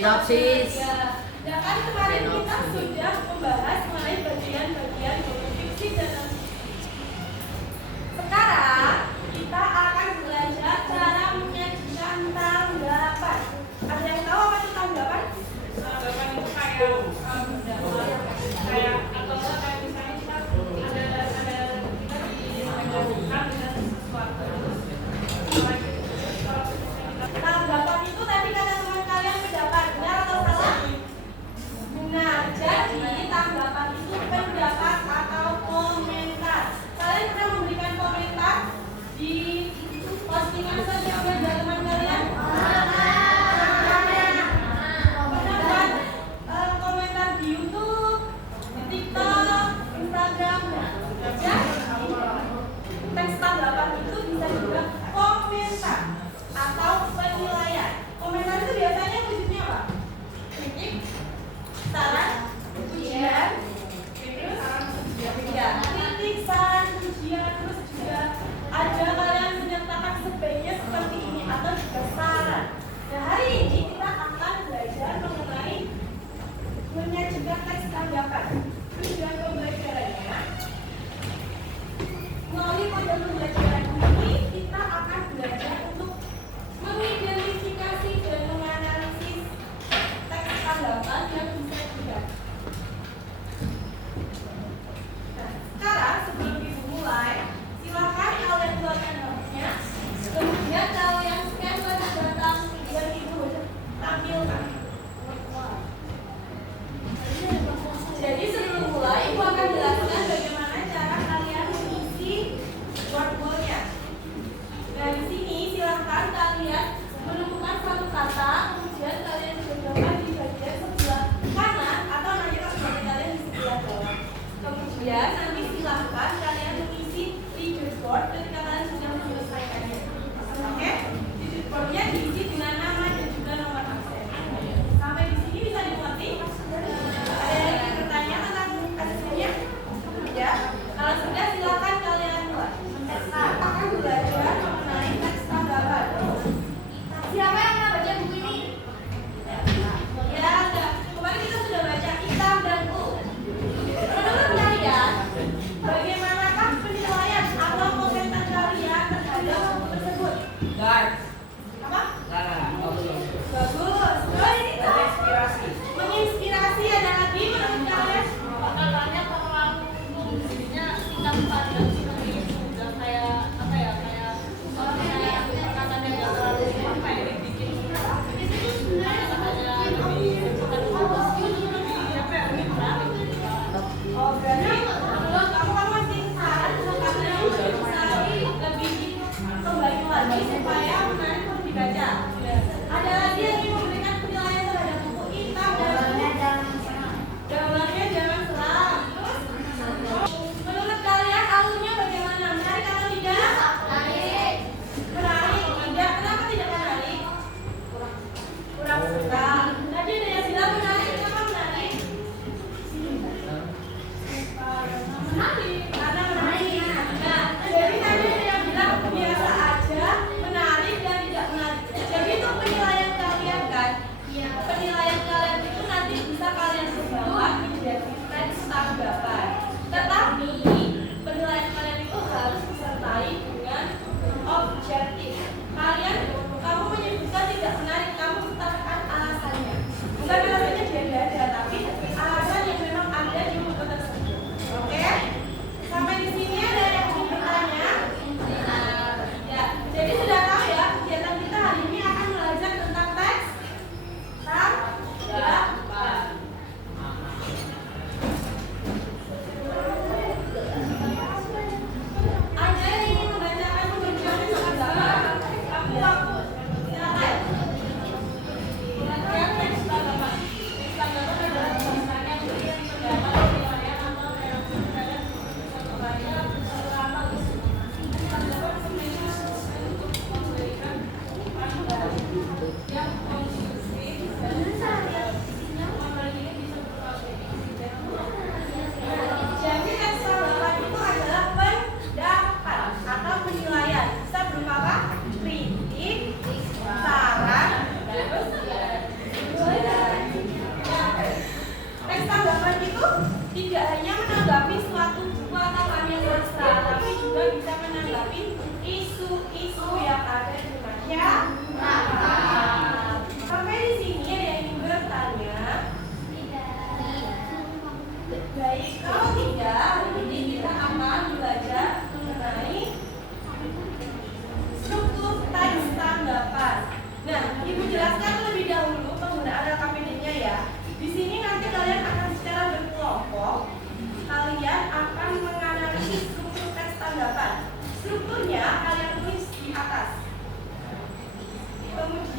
Sinopsis. Ya kan kemarin kita sudah membahas mengenai bagian-bagian fiksi dan sekarang kita akan belajar cara menyajikan tanggapan. Ada yang tahu apa itu tanggapan? Tanggapan itu kayak atau kayak misalnya kita kita dihubungkan dengan sesuatu. Tanggapan itu tadi kata teman kalian pendapat, benar atau salah? Benar. Jadi tanggapan itu pendapat atau komentar. Kalian pernah memberikan komentar di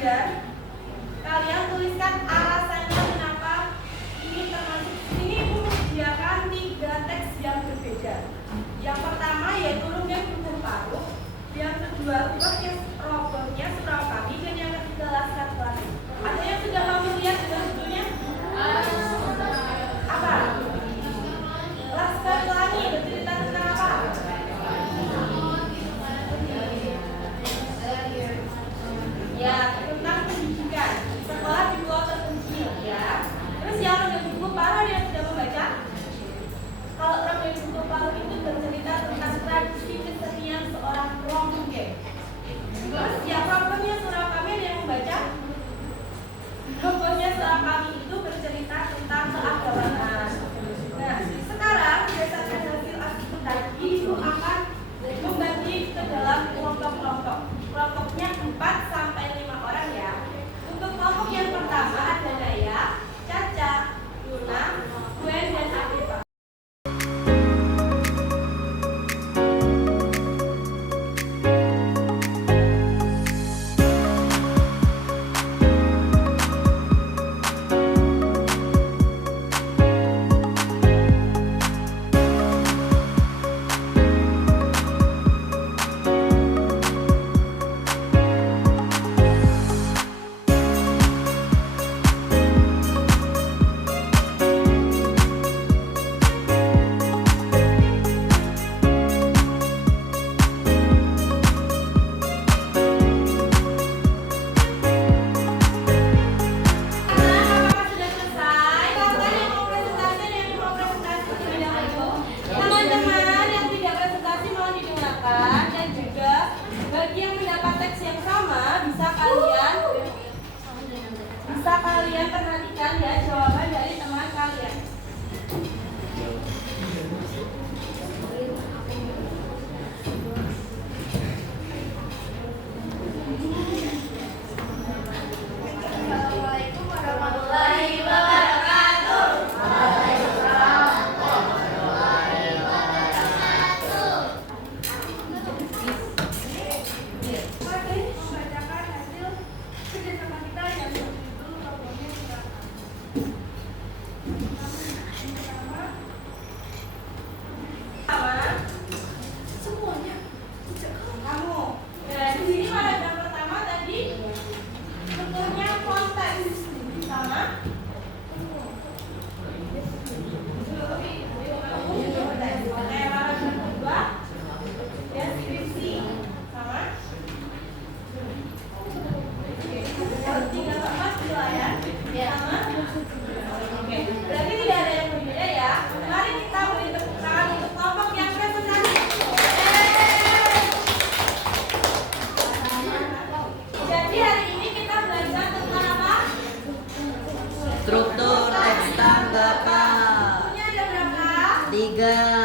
Kemudian kalian tuliskan alasannya kenapa ini termasuk. Ini menyediakan 3 teks yang berbeda. Yang pertama yaitu Rumah Buku Paruh, yang kedua robohnya Surau Kami, dan yang ketiga Laskar Pelangi. Ada yang sudah mau melihat judulnya? Apa? Laskar Pelangi bercerita tentang apa? Ya, tentang pendidikan sekolah di pulau terpencil ya. Terus yang Rumah Buku Paruh yang sudah membaca? Kalau Rumah Buku Paruh itu bercerita tentang tradisi kesenian seorang Rombonge. Terus yang robohnya Surau Kami ada yang membaca? Robohnya Surau Kami itu bercerita tentang keagamaan. Nah, sekarang berdasarkan hasil asesmen tadi itu akan membagi ke dalam kelompok-kelompok. Kelompoknya 4 sampai 5 orang ya. Untuk kelompok yang pertama ada Naya, Caca, Yuna, Gwen, dan Afifah. Kalian perhatikan ya jawaban dari teman kalian. Assalamualaikum warahmatullahi wabarakatuh. Waalaikumsalam warahmatullahi wabarakatuh. Mari membacakan hasil kerjasama kita yang semuanya kamu. Dan di sini paragraf pertama tadi bentuknya konteks sama. Paragraf kedua deskripsi sama. Tinggal keempat penilaian sama. Oke, berarti tidak ada yang berbeda ya. Mari kita beri tepuk tangan untuk kelompok yang presentasi. Jadi hari ini kita belajar tentang apa? Struktur teks tanggapan. Bukunya ada berapa? 3.